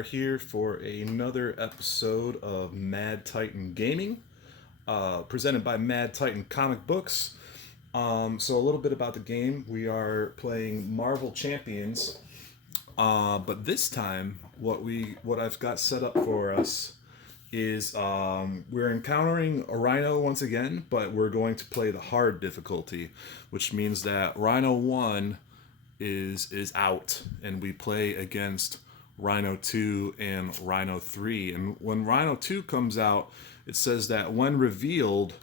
are here for another episode of Mad Titan Gaming, presented by Mad Titan Comic Books. So a little bit about the game. We are playing Marvel Champions, but this time what I've got set up for us is we're encountering a Rhino once again, but we're going to play the hard difficulty, which means that Rhino 1 is out, and we play against Rhino 2 and Rhino 3. And when Rhino 2 comes out, it says that when revealed,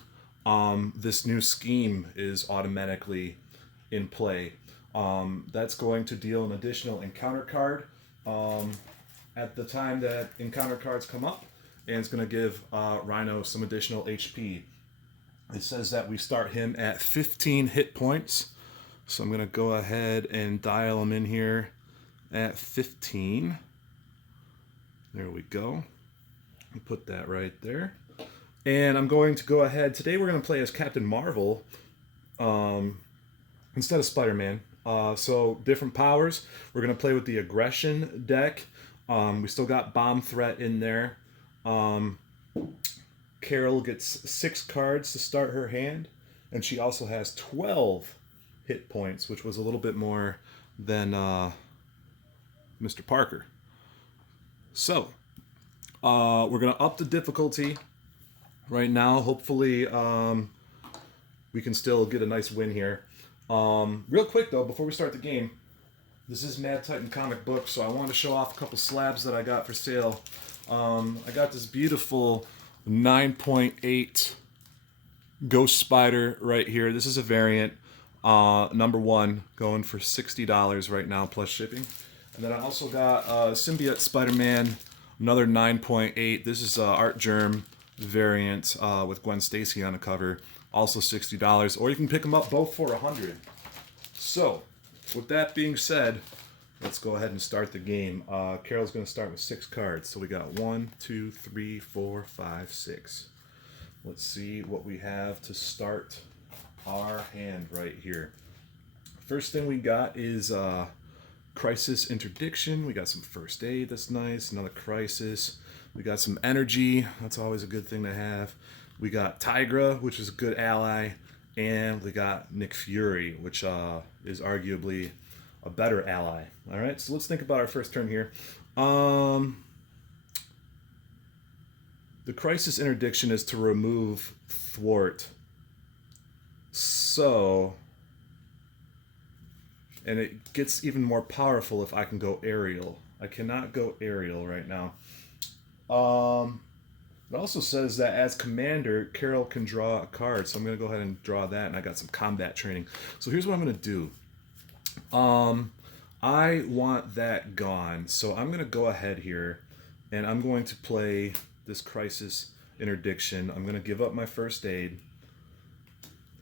this new scheme is automatically in play. That's going to deal an additional encounter card at the time that encounter cards come up, and it's going to give Rhino some additional HP. It says that we start him at 15 hit points. So I'm going to go ahead and dial him in here at 15. There we go. Put that right there. And I'm going to go ahead. Today we're going to play as Captain Marvel instead of Spider-Man. So different powers. We're going to play with the aggression deck. We still got bomb threat in there. Carol gets 6 cards to start her hand. And she also has 12 hit points, which was a little bit more than Mr. Parker. So we're gonna up the difficulty right now. Hopefully we can still get a nice win here. Real quick though, before we start the game, this is Mad Titan Comic Book, so I want to show off a couple slabs that I got for sale. I got this beautiful 9.8 Ghost Spider right here. This is a variant. Number 1 going for $60 right now plus shipping. And then I also got Symbiote Spider-Man, another 9.8. This is Art Germ variant with Gwen Stacy on the cover, also $60. Or you can pick them up both for $100. So, with that being said, let's go ahead and start the game. Carol's going to start with 6 cards. So we got 1, 2, 3, 4, 5, 6. Let's see what we have to start our hand right here. First thing we got is Crisis Interdiction. We got some first aid, that's nice. Another Crisis. We got some energy, that's always a good thing to have. We got Tigra, which is a good ally. And we got Nick Fury, which is arguably a better ally. Alright, so let's think about our first turn here. The Crisis Interdiction is to remove Thwart. So, and it gets even more powerful if I can go aerial. I cannot go aerial right now. It also says that as commander, Carol can draw a card. So I'm going to go ahead and draw that, and I got some combat training. So here's what I'm going to do. I want that gone. So I'm going to go ahead here, and I'm going to play this Crisis Interdiction. I'm going to give up my first aid.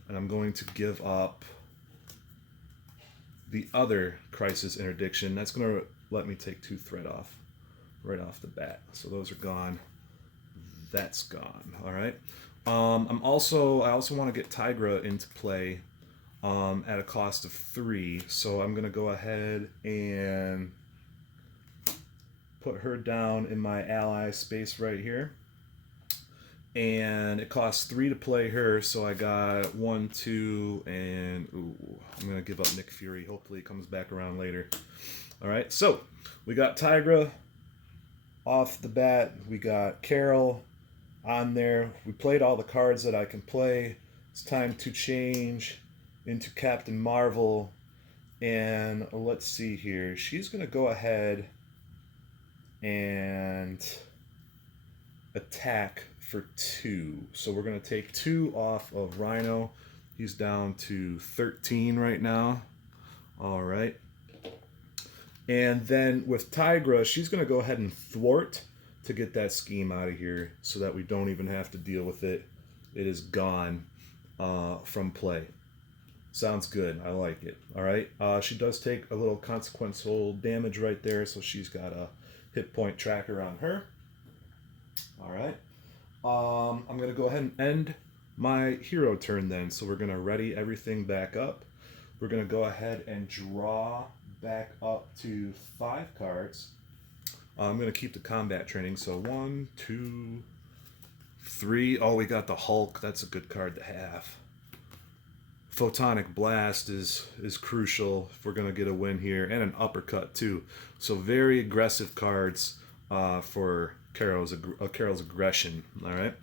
And I'm going to give up the other Crisis Interdiction. That's going to let me take 2 threat off right off the bat. So those are gone. That's gone. All right. I also want to get Tigra into play at a cost of 3. So I'm going to go ahead and put her down in my ally space right here. And it costs 3 to play her, so I got 1, 2, and ooh, I'm going to give up Nick Fury. Hopefully it comes back around later. Alright, so we got Tigra off the bat. We got Carol on there. We played all the cards that I can play. It's time to change into Captain Marvel. And let's see here. She's going to go ahead and attack for 2. So we're going to take 2 off of Rhino. He's down to 13 right now. All right. And then with Tigra, she's going to go ahead and thwart to get that scheme out of here so that we don't even have to deal with it. It is gone from play. Sounds good. I like it. All right. She does take a little consequential damage right there, so she's got a hit point tracker on her. All right. I'm going to go ahead and end my hero turn then. So we're going to ready everything back up. We're going to go ahead and draw back up to 5 cards. I'm going to keep the combat training. So 1, 2, 3. Oh, we got the Hulk. That's a good card to have. Photonic Blast is crucial if we're going to get a win here, and an uppercut too. So very aggressive cards for Carol's aggression. All right.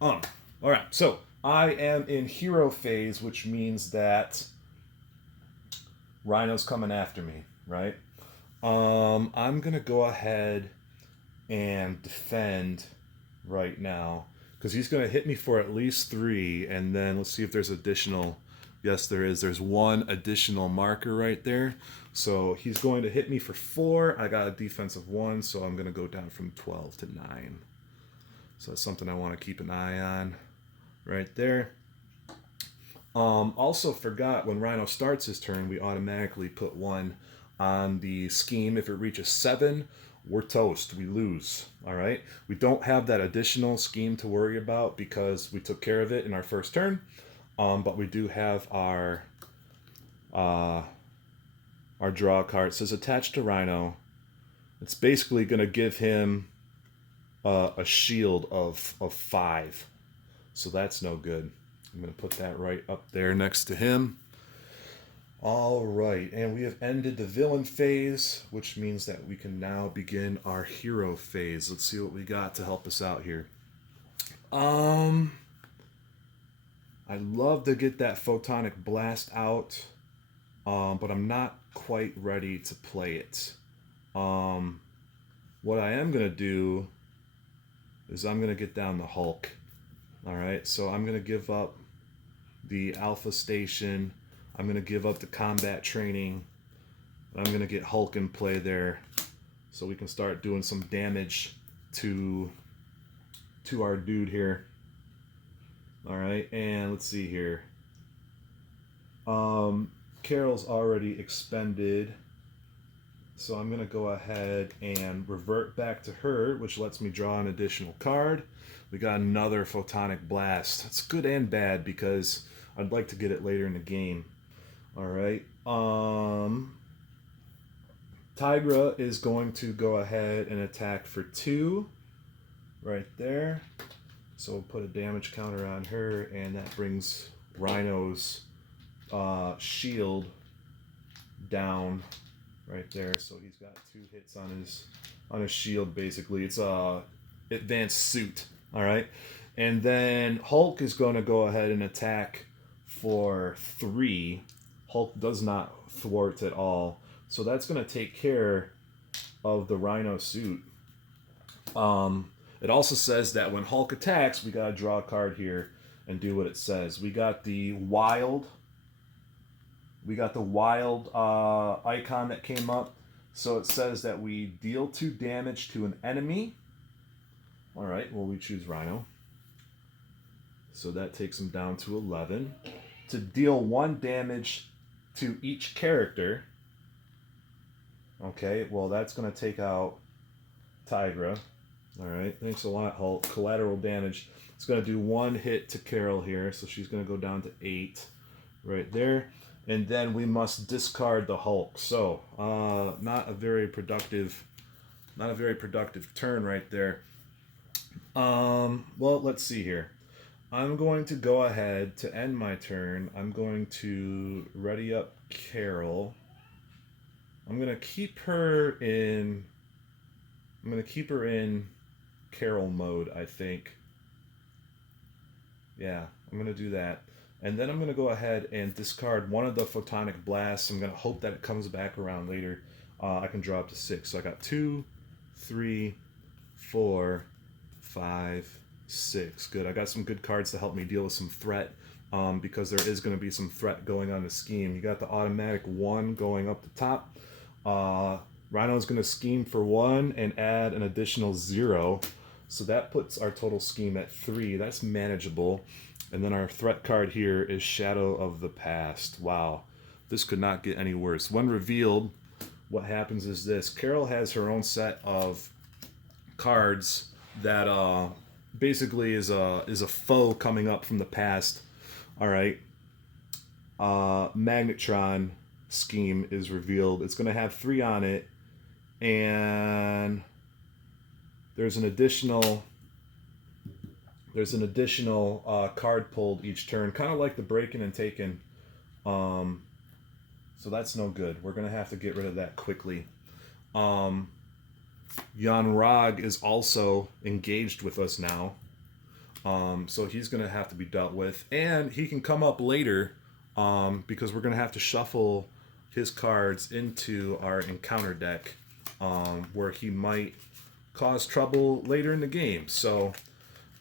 All right. So I am in hero phase, which means that Rhino's coming after me. Right. I'm gonna go ahead and defend right now because he's gonna hit me for at least 3, and then let's see if there's additional. Yes, there is. There's 1 additional marker right there. So he's going to hit me for 4. I got a defense of 1, so I'm going to go down from 12 to 9. So that's something I want to keep an eye on right there. Also forgot when Rhino starts his turn, we automatically put 1 on the scheme. If it reaches 7, we're toast. We lose. All right. We don't have that additional scheme to worry about because we took care of it in our first turn. But we do have our draw card. It says attached to Rhino. It's basically going to give him a shield of 5. So that's no good. I'm going to put that right up there next to him. All right. And we have ended the villain phase, which means that we can now begin our hero phase. Let's see what we got to help us out here. I'd love to get that Photonic Blast out, but I'm not quite ready to play it. What I am going to do is I'm going to get down the Hulk. All right, so I'm going to give up the Alpha Station. I'm going to give up the combat training. I'm going to get Hulk in play there so we can start doing some damage to our dude here. All right, and let's see here. Carol's already expended, so I'm going to go ahead and revert back to her, which lets me draw an additional card. We got another Photonic Blast. That's good and bad because I'd like to get it later in the game. All right. Tigra is going to go ahead and attack for 2 right there. So we'll put a damage counter on her, and that brings Rhino's shield down right there. So he's got 2 hits on his shield. Basically, it's a advanced suit. All right, and then Hulk is going to go ahead and attack for 3. Hulk does not thwart at all, so that's going to take care of the Rhino suit. It also says that when Hulk attacks, we gotta draw a card here and do what it says. We got the wild icon that came up. So it says that we deal 2 damage to an enemy. All right, well, we choose Rhino. So that takes him down to 11. To deal 1 damage to each character. Okay, well, that's going to take out Tigra. All right, thanks a lot, Hulk. Collateral damage. It's going to do 1 hit to Carol here, so she's going to go down to 8 right there. And then we must discard the Hulk. So, not a very productive turn right there. Well, let's see here. I'm going to go ahead to end my turn. I'm going to ready up Carol. I'm going to keep her in Carol mode, I think. Yeah, I'm going to do that. And then I'm going to go ahead and discard one of the Photonic Blasts. I'm going to hope that it comes back around later. I can draw up to 6. So I got 2, 3, 4, 5, 6. Good. I got some good cards to help me deal with some threat, because there is going to be some threat going on the scheme. You got the automatic 1 going up the top. Rhino's going to scheme for 1 and add an additional 0. So that puts our total scheme at 3. That's manageable. And then our threat card here is Shadow of the Past. Wow. This could not get any worse. When revealed, what happens is this. Carol has her own set of cards that basically is a foe coming up from the past. All right. Magnetron Scheme is revealed. It's going to have 3 on it. And there's an additional card pulled each turn, kind of like the breaking and taking. So that's no good. We're going to have to get rid of that quickly. Jan Rog is also engaged with us now. So he's going to have to be dealt with. And he can come up later because we're going to have to shuffle his cards into our encounter deck where he might cause trouble later in the game. So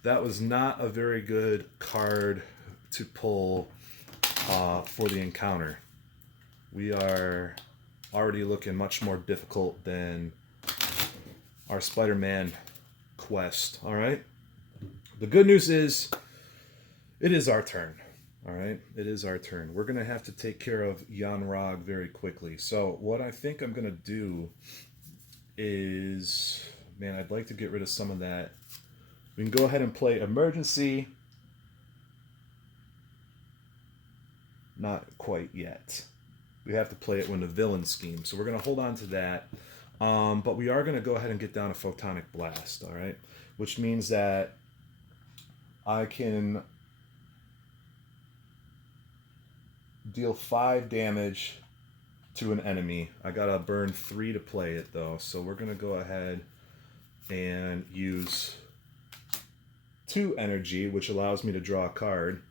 that was not a very good card to pull for the encounter. We are already looking much more difficult than our Spider-Man quest. All right. The good news is it is our turn. All right. It is our turn. We're going to have to take care of Jan Rog very quickly. So what I think I'm going to do is, man, I'd like to get rid of some of that. We can go ahead and play Emergency. Not quite yet. We have to play it when the villain scheme. So we're going to hold on to that. But we are going to go ahead and get down a Photonic Blast, all right? Which means that I can deal 5 damage to an enemy. I got to burn 3 to play it, though. So we're going to go ahead and use 2 energy, which allows me to draw a card.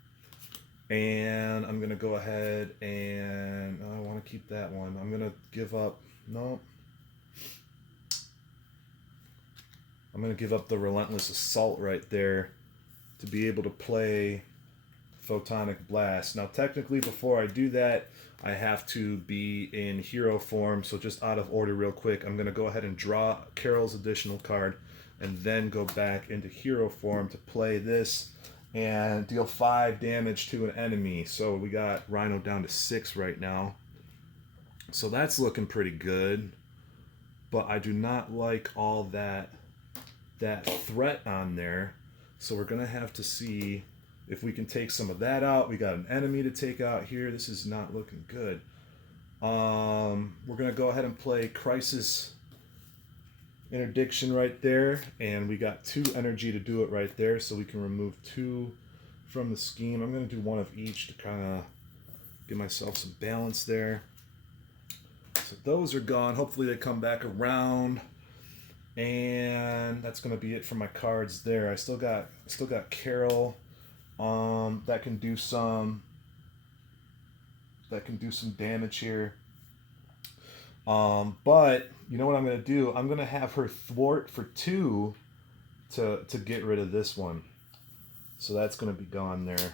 And I'm going to go ahead and... I want to keep that one. I'm going to give up... No. I'm going to give up the Relentless Assault right there to be able to play Photonic Blast. Now, technically, before I do that, I have to be in hero form. So just out of order real quick, I'm going to go ahead and draw Carol's additional card and then go back into hero form to play this and deal 5 damage to an enemy. So we got Rhino down to 6 right now. So that's looking pretty good. But I do not like all that threat on there. So we're going to have to see if we can take some of that out. We got an enemy to take out here. This is not looking good. We're going to go ahead and play Crisis Interdiction right there, and we got 2 energy to do it right there, so we can remove 2 from the scheme. I'm going to do 1 of each to kind of give myself some balance there. So those are gone. Hopefully they come back around, and that's going to be it for my cards there. I still got Carol that can do some damage here. But you know what I'm going to do? I'm going to have her thwart for 2 to get rid of this one. So that's going to be gone there,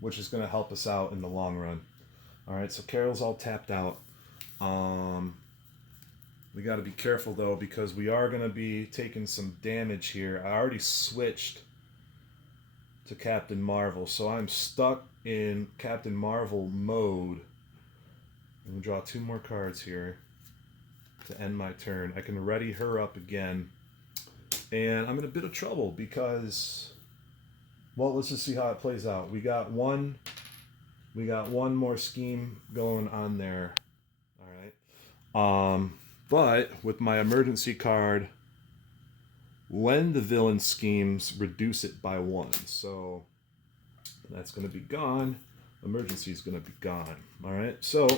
which is going to help us out in the long run. All right, so Carol's all tapped out. We got to be careful, though, because we are going to be taking some damage here. I already switched to Captain Marvel, so I'm stuck in Captain Marvel mode. I'm going to draw 2 more cards here to end my turn. I can ready her up again. And I'm in a bit of trouble because, well, let's just see how it plays out. We got one more scheme going on there. All right. But with my emergency card, when the villain schemes, reduce it by 1. So that's going to be gone. Emergency is going to be gone. All right. So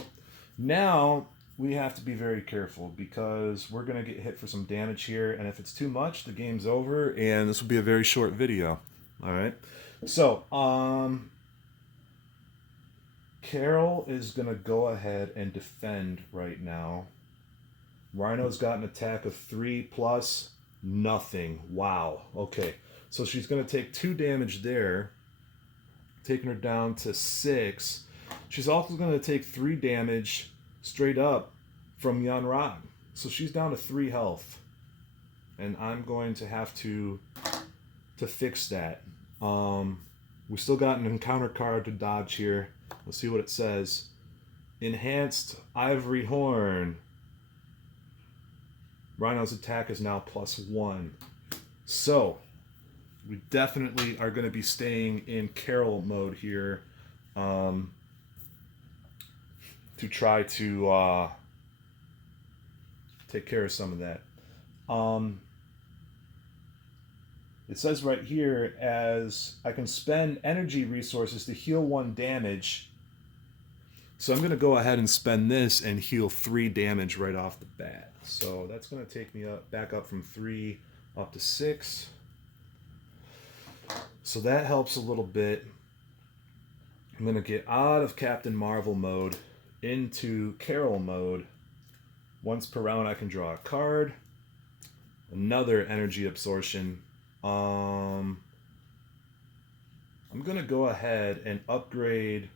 now we have to be very careful because we're going to get hit for some damage here. And if it's too much, the game's over. And this will be a very short video. All right. So, Carol is going to go ahead and defend right now. Rhino's got an attack of 3 plus nothing. Wow. Okay. So she's going to take 2 damage there, taking her down to 6. She's also going to take 3 damage straight up from Jan Rog. So she's down to 3 health. And I'm going to have to fix that. We still got an encounter card to dodge here. Let's see what it says. Enhanced Ivory Horn. Rhino's attack is now +1. So we definitely are going to be staying in Carol mode here to try to take care of some of that. It says right here, as I can spend energy resources to heal 1 damage. So I'm going to go ahead and spend this and heal 3 damage right off the bat. So that's going to take me back up from 3 up to 6. So that helps a little bit. I'm going to get out of Captain Marvel mode into Carol mode. Once per round I can draw a card. Another energy absorption. I'm going to go ahead and upgrade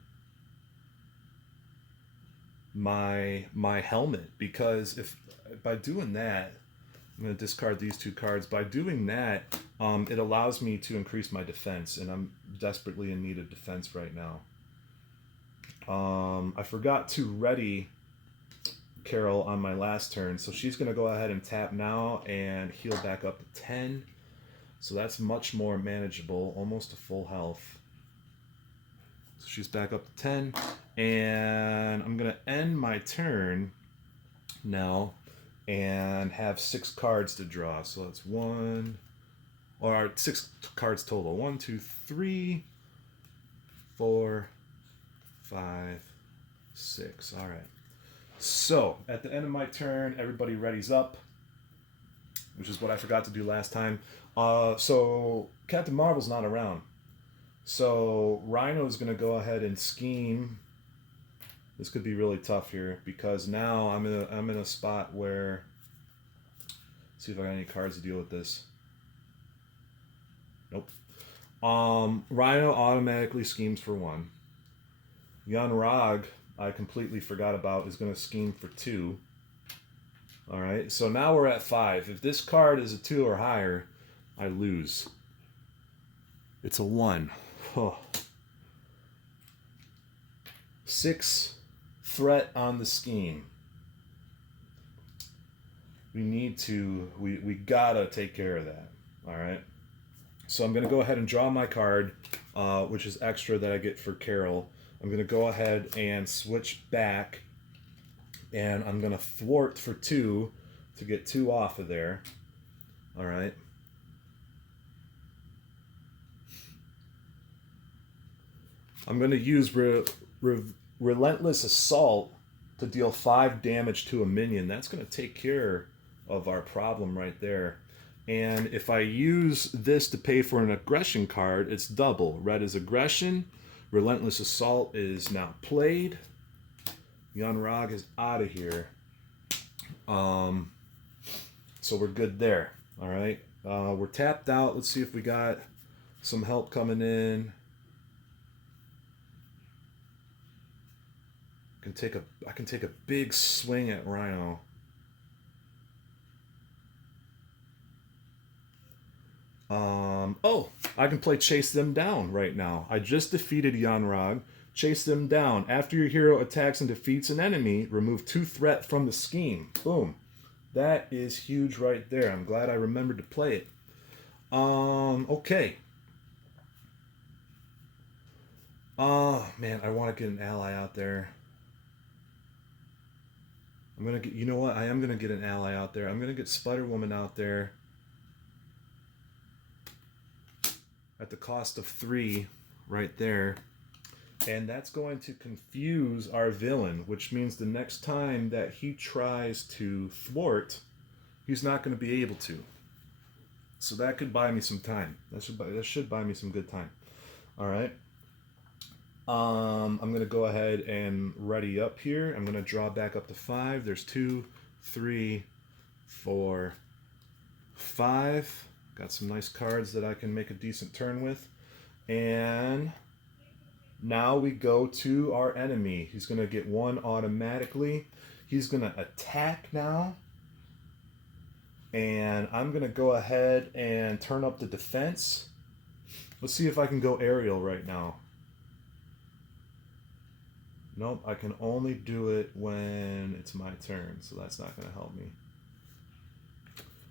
my helmet, because if by doing that, I'm going to discard these 2 cards. By doing that, it allows me to increase my defense, and I'm desperately in need of defense right now. I forgot to ready Carol on my last turn, so she's going to go ahead and tap now and heal back up to 10. So that's much more manageable, almost to full health. So she's back up to 10, and I'm going to end my turn now and have 6 cards to draw. So that's 6 cards total. 1, 2, 3, 4, 5, 6. All right. So at the end of my turn, everybody readies up, which is what I forgot to do last time. So Captain Marvel's not around. So Rhino is going to go ahead and scheme. This could be really tough here, because now I'm in a spot where, let's see if I got any cards to deal with this. Nope. Rhino automatically schemes for 1. Rag, I completely forgot about, is going to scheme for 2. All right, so now we're at 5. If this card is a 2 or higher, I lose. It's a 1. Oh. 6 threat on the scheme. We gotta take care of that. All right. So I'm gonna go ahead and draw my card, which is extra that I get for Carol. I'm gonna go ahead and switch back, and I'm gonna thwart for 2 to get 2 off of there. All right. I'm going to use Relentless Assault to deal 5 damage to a minion. That's going to take care of our problem right there. And if I use this to pay for an aggression card, it's double. Red is aggression. Relentless Assault is now played. Rag is out of here. So we're good there. All right. We're tapped out. Let's see if we got some help coming in. I can take a big swing at Rhino. I can play Chase Them Down right now. I just defeated Rag. Chase Them Down. After your hero attacks and defeats an enemy, remove 2 threat from the scheme. Boom. That is huge right there. I'm glad I remembered to play it. Okay. Oh, man, I want to get an ally out there. I'm going to get, you know what? I am going to get an ally out there. I'm going to get Spider-Woman out there at the cost of 3 right there. And that's going to confuse our villain, which means the next time that he tries to thwart, he's not going to be able to. So that could buy me some time. That should buy me some good time. All right. I'm going to go ahead and ready up here. I'm going to draw back up to 5. There's 2, 3, 4, 5. Got some nice cards that I can make a decent turn with. And now we go to our enemy. He's going to get 1 automatically. He's going to attack now. And I'm going to go ahead and turn up the defense. Let's see if I can go aerial right now. Nope, I can only do it when it's my turn, so that's not going to help me.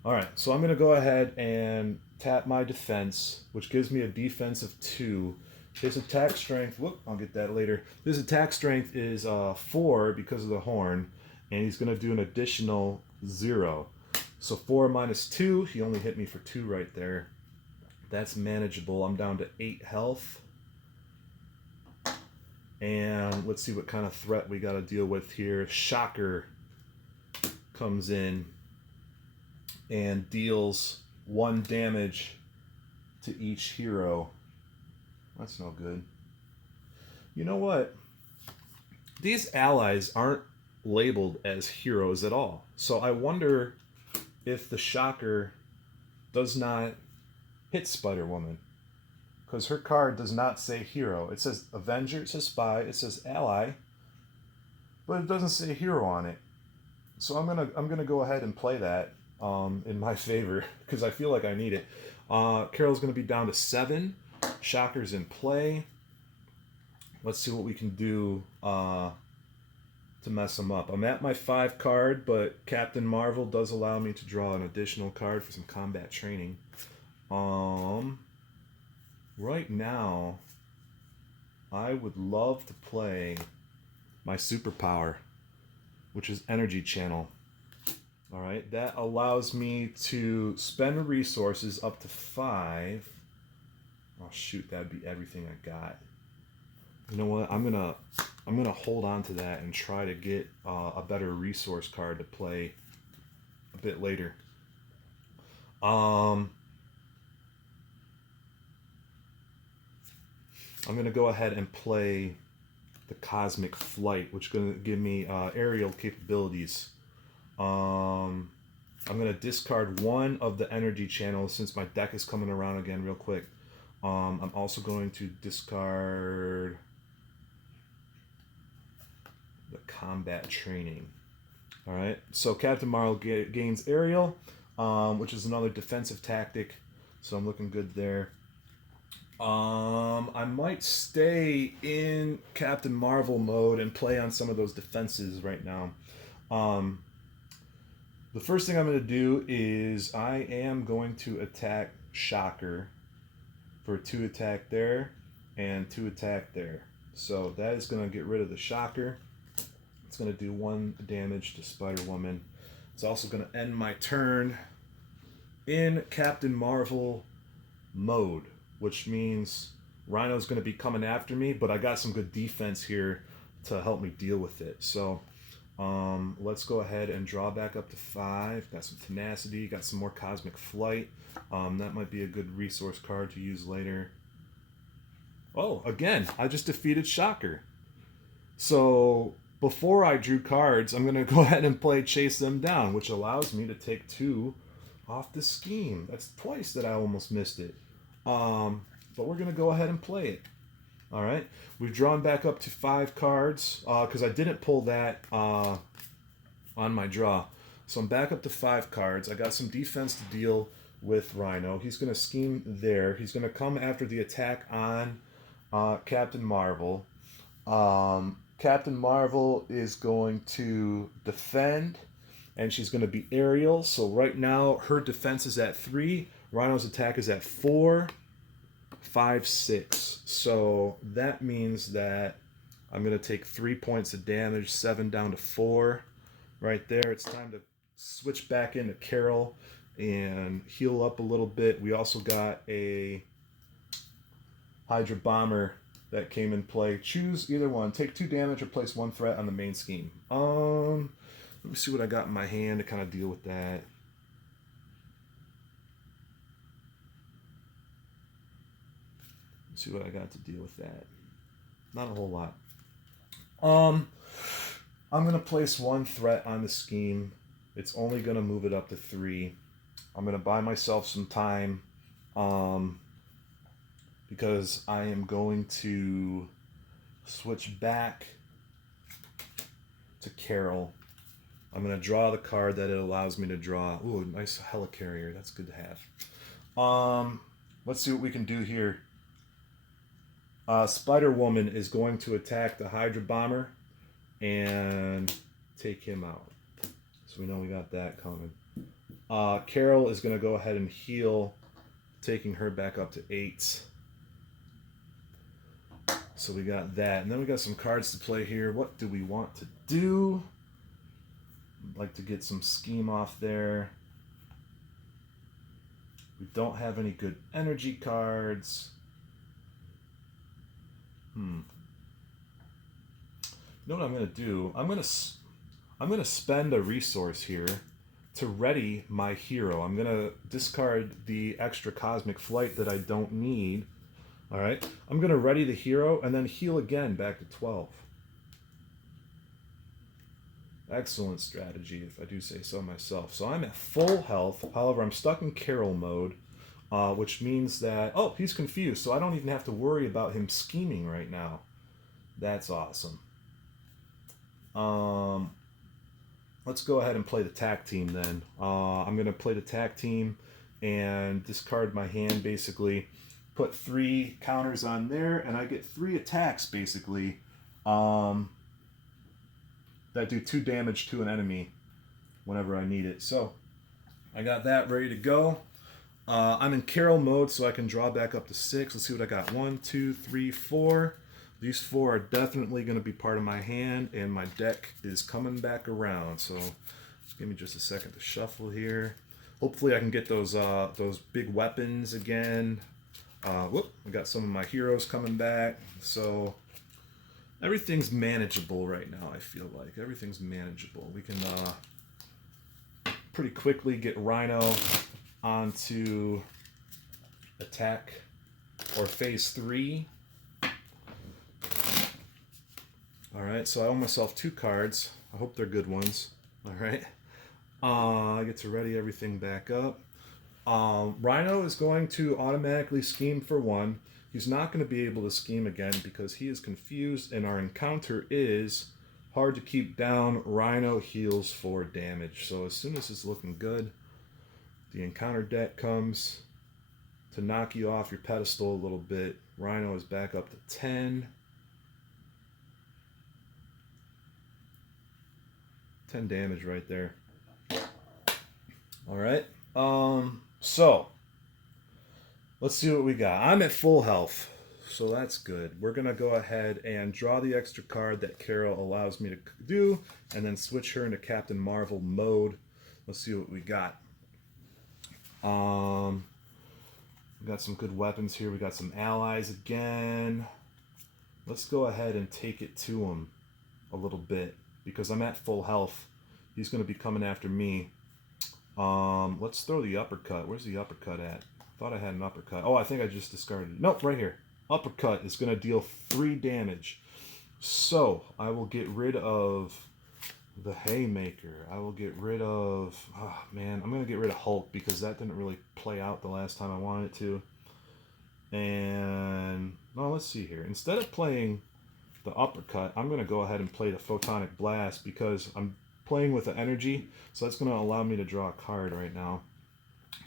Alright, so I'm going to go ahead and tap my defense, which gives me a defense of 2. His attack strength, I'll get that later. His attack strength is 4 because of the horn, and he's going to do an additional 0. So 4 minus 2, he only hit me for 2 right there. That's manageable. I'm down to 8 health. And let's see what kind of threat we got to deal with here. Shocker comes in and deals 1 damage to each hero. That's no good. You know what? These allies aren't labeled as heroes at all. So I wonder if the Shocker does not hit Spider-Woman. Because her card does not say hero. It says Avenger, it says Spy, it says Ally, but it doesn't say hero on it. So I'm gonna go ahead and play that in my favor because I feel like I need it. Carol's gonna be down to 7. Shocker's in play. Let's see what we can do to mess them up. I'm at my 5 card, but Captain Marvel does allow me to draw an additional card for some combat training. Right now, I would love to play my superpower, which is Energy Channel. All right, that allows me to spend resources up to 5. Oh shoot, that'd be everything I got. You know what? I'm gonna hold on to that and try to get a better resource card to play a bit later. I'm going to go ahead and play the Cosmic Flight, which is going to give me aerial capabilities. I'm going to discard 1 of the energy channels since my deck is coming around again real quick. I'm also going to discard the combat training. All right, so Captain Marvel gains aerial, which is another defensive tactic, so I'm looking good there. I might stay in Captain Marvel mode and play on some of those defenses right now. The first thing I'm going to do is I am going to attack Shocker for 2 attack there and 2 attack there. So that is going to get rid of the Shocker. It's going to do 1 damage to Spider-Woman. It's also going to end my turn in Captain Marvel mode, which means Rhino's going to be coming after me, but I got some good defense here to help me deal with it. So let's go ahead and draw back up to 5. Got some tenacity, got some more Cosmic Flight. That might be a good resource card to use later. Oh, again, I just defeated Shocker. So before I drew cards, I'm going to go ahead and play Chase Them Down, which allows me to take 2 off the scheme. That's twice that I almost missed it. But we're going to go ahead and play it. All right. We've drawn back up to 5 cards because I didn't pull that on my draw. So I'm back up to 5 cards. I got some defense to deal with Rhino. He's going to scheme there. He's going to come after the attack on Captain Marvel. Captain Marvel is going to defend, and she's going to be aerial. So right now, her defense is at 3. Rhino's attack is at 4, 5, 6. So that means that I'm going to take 3 points of damage, 7 down to 4. Right there, it's time to switch back into Carol and heal up a little bit. We also got a Hydra Bomber that came in play. Choose either one. Take 2 damage or place 1 threat on the main scheme. Let me see what I got in my hand to kind of deal with that. Let's see what I got to deal with that. Not a whole lot. I'm going to place 1 threat on the scheme. It's only going to move it up to 3. I'm going to buy myself some time because I am going to switch back to Carol. I'm going to draw the card that it allows me to draw. Ooh, nice helicarrier. That's good to have. Let's see what we can do here. Spider-Woman is going to attack the Hydra Bomber and take him out. So we know we got that coming. Carol is going to go ahead and heal, taking her back up to 8. So we got that. And then we got some cards to play here. What do we want to do? I'd like to get some scheme off there. We don't have any good energy cards. You know what I'm going to do? I'm going to spend a resource here to ready my hero. I'm going to discard the extra Cosmic Flight that I don't need. All right. I'm going to ready the hero and then heal again back to 12. Excellent strategy, if I do say so myself. So I'm at full health. However, I'm stuck in Carol mode, which means that... Oh, he's confused, so I don't even have to worry about him scheming right now. That's awesome. Let's go ahead and play the tack team then. I'm going to play the tack team and discard my hand, basically. Put 3 counters on there, and I get 3 attacks, basically. That do 2 damage to an enemy whenever I need it. So I got that ready to go. I'm in Carol mode, so I can draw back up to 6. Let's see what I got. 1, 2, 3, 4. These 4 are definitely going to be part of my hand, and my deck is coming back around. So just give me just a second to shuffle here. Hopefully I can get those big weapons again. I got some of my heroes coming back. So everything's manageable right now, I feel like. Everything's manageable. We can pretty quickly get Rhino onto attack or phase 3. Alright, so I owe myself 2 cards. I hope they're good ones. Alright. I get to ready everything back up. Rhino is going to automatically scheme for 1. He's not going to be able to scheme again because he is confused, and our encounter is hard to keep down. Rhino heals 4 damage. So as soon as it's looking good, the encounter deck comes to knock you off your pedestal a little bit. Rhino is back up to 10. 10 damage right there. Alright. So let's see what we got. I'm at full health, so that's good. We're going to go ahead and draw the extra card that Carol allows me to do, and then switch her into Captain Marvel mode. Let's see what we got. We got some good weapons here. We got some allies again. Let's go ahead and take it to him a little bit, because I'm at full health. He's going to be coming after me. Let's throw the uppercut. Where's the uppercut at? Thought I had an uppercut. Oh, I think I just discarded it. Nope, right here. Uppercut is going to deal 3 damage. So, I will get rid of the Haymaker. I will get rid of... Oh, man, I'm going to get rid of Hulk because that didn't really play out the last time I wanted it to. And... No, let's see here. Instead of playing the uppercut, I'm going to go ahead and play the Photonic Blast because I'm playing with the energy. So that's going to allow me to draw a card right now.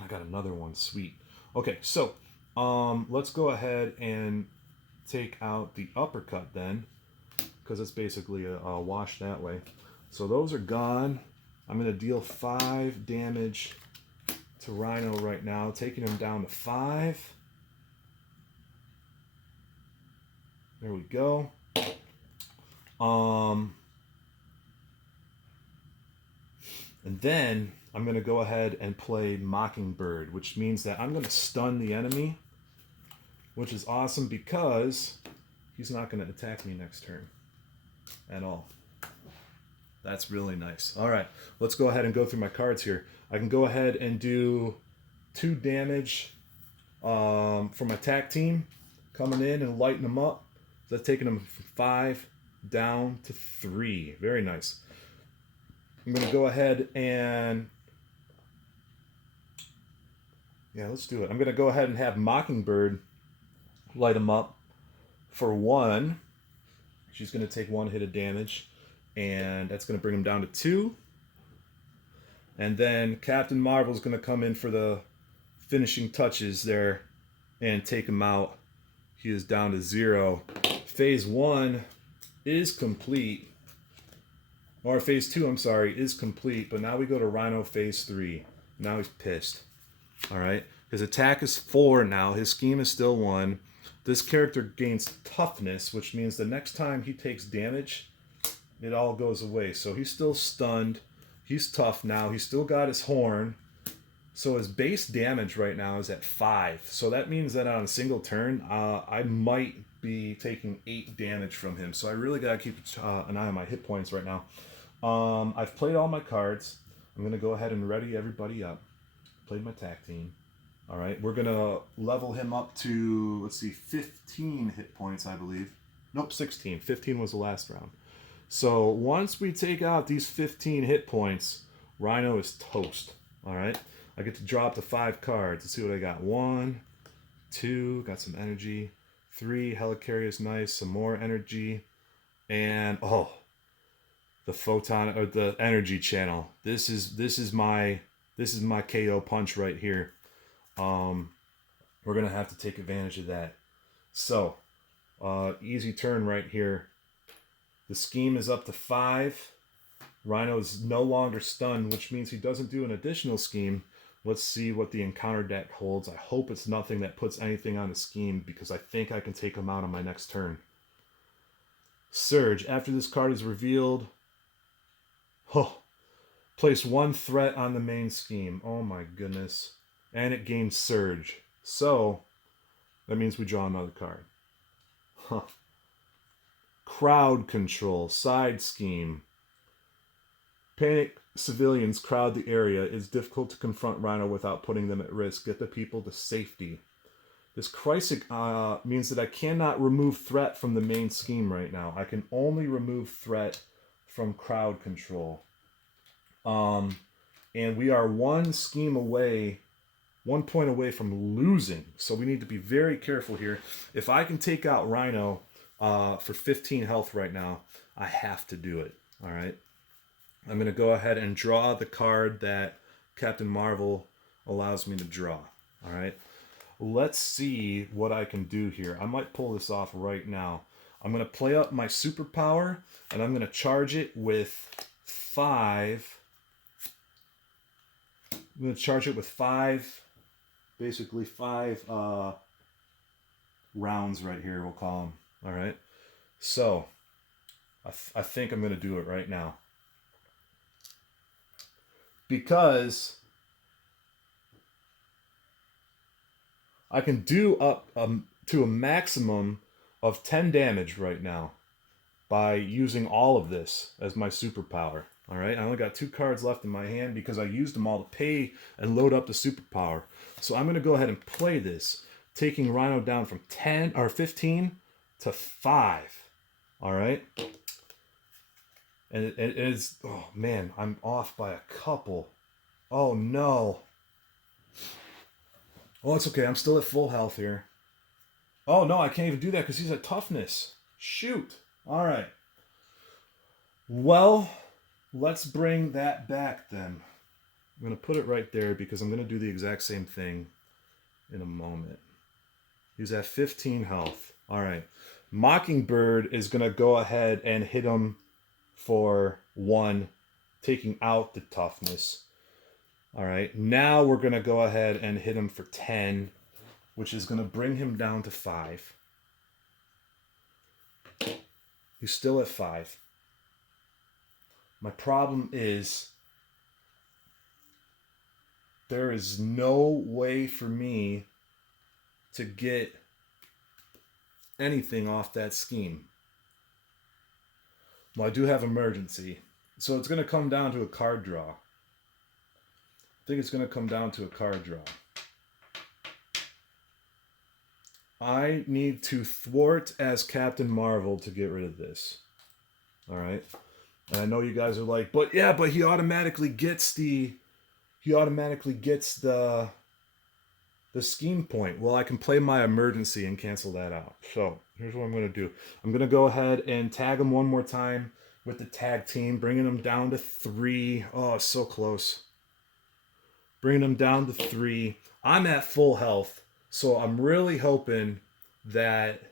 I got another one. Sweet. Okay, so let's go ahead and take out the uppercut then, because it's basically a wash that way. So those are gone. I'm going to deal 5 damage to Rhino right now, taking him down to 5. There we go. And then I'm going to go ahead and play Mockingbird, which means that I'm going to stun the enemy, which is awesome because he's not going to attack me next turn at all. That's really nice. All right, let's go ahead and go through my cards here. I can go ahead and do 2 damage for my attack team, coming in and lighting them up. So that's taking them from 5 down to 3. Very nice. I'm going to go ahead and... Yeah, let's do it. I'm going to go ahead and have Mockingbird light them up for 1. She's going to take 1 hit of damage, and that's going to bring him down to 2. And then Captain Marvel's going to come in for the finishing touches there and take him out. He is down to 0. Phase 1 is complete. Or phase 2, I'm sorry, is complete. But now we go to Rhino phase 3. Now he's pissed. Alright? His attack is 4 now. His scheme is still 1. This character gains toughness, which means the next time he takes damage, it all goes away. So he's still stunned. He's tough now. He's still got his horn. So his base damage right now is at 5. So that means that on a single turn, I might be taking 8 damage from him. So I really got to keep an eye on my hit points right now. I've played all my cards. I'm going to go ahead and ready everybody up. Played my tag team. All right, we're going to level him up to, let's see, 15 hit points, I believe. Nope, 16. 15 was the last round. So once we take out these 15 hit points, Rhino is toast. All right, I get to drop the 5 cards. Let's see what I got. 1, 2, got some energy. 3, Helicarrier, nice. Some more energy. And, oh, the photon, or the energy channel. This is my KO punch right here. We're gonna have to take advantage of that. So, easy turn right here. The scheme is up to 5. Rhino is no longer stunned, which means he doesn't do an additional scheme. Let's see what the encounter deck holds. I hope it's nothing that puts anything on the scheme, because I think I can take him out on my next turn. Surge. After this card is revealed, place 1 threat on the main scheme. Oh my goodness. And it gains Surge. So, that means we draw another card. Crowd control. Side scheme. Panic civilians crowd the area. It's difficult to confront Rhino without putting them at risk. Get the people to safety. This crisis means that I cannot remove threat from the main scheme right now. I can only remove threat from crowd control. And we are 1 scheme away, 1 point away from losing. So we need to be very careful here. If I can take out Rhino for 15 health right now, I have to do it. All right. I'm going to go ahead and draw the card that Captain Marvel allows me to draw. All right. Let's see what I can do here. I might pull this off right now. I'm going to play up my superpower, and I'm going to charge it with 5. I'm going to charge it with 5, basically 5 rounds right here, we'll call them. All right. So I think I'm going to do it right now. Because I can do up to a maximum of 10 damage right now by using all of this as my superpower. All right, I only got 2 cards left in my hand because I used them all to pay and load up the superpower. So I'm going to go ahead and play this, taking Rhino down from 10 or 15 to 5. All right. And it is, oh man, I'm off by a couple. Oh no. Oh, it's okay. I'm still at full health here. Oh no, I can't even do that because he's at toughness. Shoot. All right. Well, let's bring that back then. I'm going to put it right there because I'm going to do the exact same thing in a moment. He's at 15 health. All right. Mockingbird is going to go ahead and hit him for 1, taking out the toughness. All right, now we're going to go ahead and hit him for 10, which is going to bring him down to 5. He's still at 5. My problem is there is no way for me to get anything off that scheme. Well, I do have emergency. So it's going to come down to a card draw. I think it's going to come down to a card draw. I need to thwart as Captain Marvel to get rid of this. All right. And I know you guys are like, but he automatically gets the scheme point. Well, I can play my emergency and cancel that out. So here's what I'm going to do. I'm going to go ahead and tag him one more time with the tag team, bringing him down to 3. Oh, so close. Bringing him down to 3. I'm at full health, so I'm really hoping that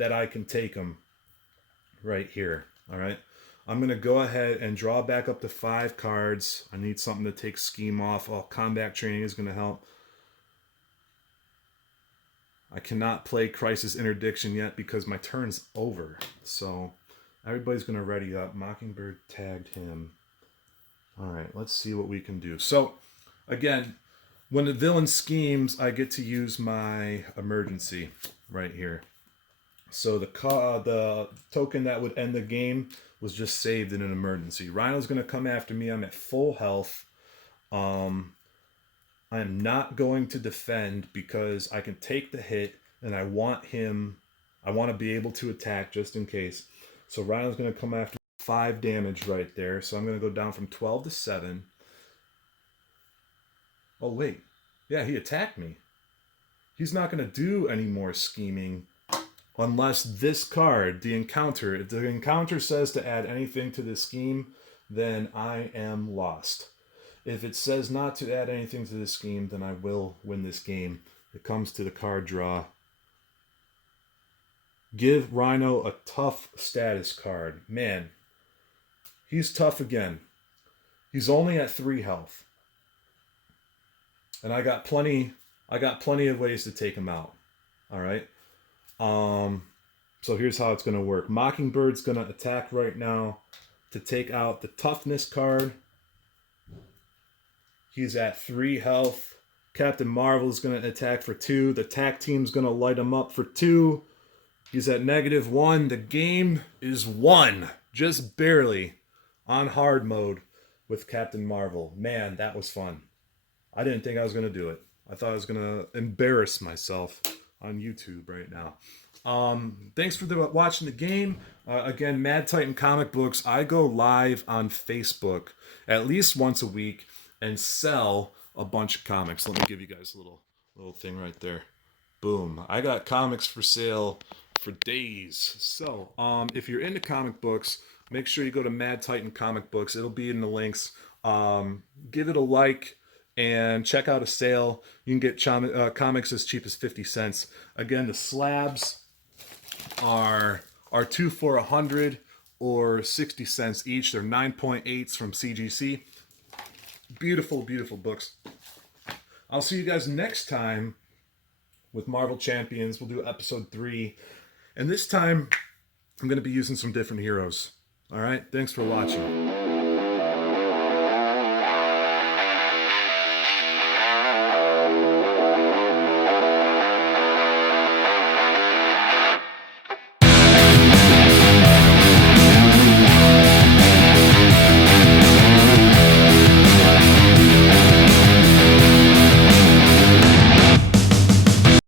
I can take him right here. All right. I'm going to go ahead and draw back up to 5 cards. I need something to take scheme off. Oh, combat training is going to help. I cannot play Crisis Interdiction yet because my turn's over. So everybody's going to ready up. Mockingbird tagged him. All right, let's see what we can do. So again, when the villain schemes, I get to use my emergency right here. So the token that would end the game was just saved in an emergency. Rhino's going to come after me. I'm at full health. I am not going to defend because I can take the hit, and I want to be able to attack just in case. So Rhino's going to come after 5 damage right there. So I'm going to go down from 12 to 7. Oh, wait. Yeah, he attacked me. He's not going to do any more scheming unless this card, the encounter, if the encounter says to add anything to the scheme, then I am lost. If it says not to add anything to this scheme, then I will win this game. It comes to the card draw. Give Rhino a tough status card. Man, he's tough again. He's only at 3 health. And I got plenty of ways to take him out. All right? So here's how it's going to work. Mockingbird's going to attack right now to take out the toughness card. He's at 3 health. Captain Marvel's going to attack for 2. The attack team's going to light him up for 2. He's at -1. The game is won. Just barely. On hard mode with Captain Marvel. Man, that was fun. I didn't think I was going to do it. I thought I was going to embarrass myself on YouTube right now. Thanks for watching the game. Again, Mad Titan Comic Books. I go live on Facebook at least once a week and sell a bunch of comics. Let me give you guys a little thing right there. Boom. I got comics for sale for days. So, if you're into comic books, make sure you go to Mad Titan Comic Books. It'll be in the links. Give it a like and check out a sale. You can get comics as cheap as 50 cents. Again, the slabs are 2 for $100 or 60 cents each. They're 9.8s from CGC. Beautiful, beautiful books. I'll see you guys next time with Marvel Champions. We'll do episode 3. And this time, I'm going to be using some different heroes. All right? Thanks for watching.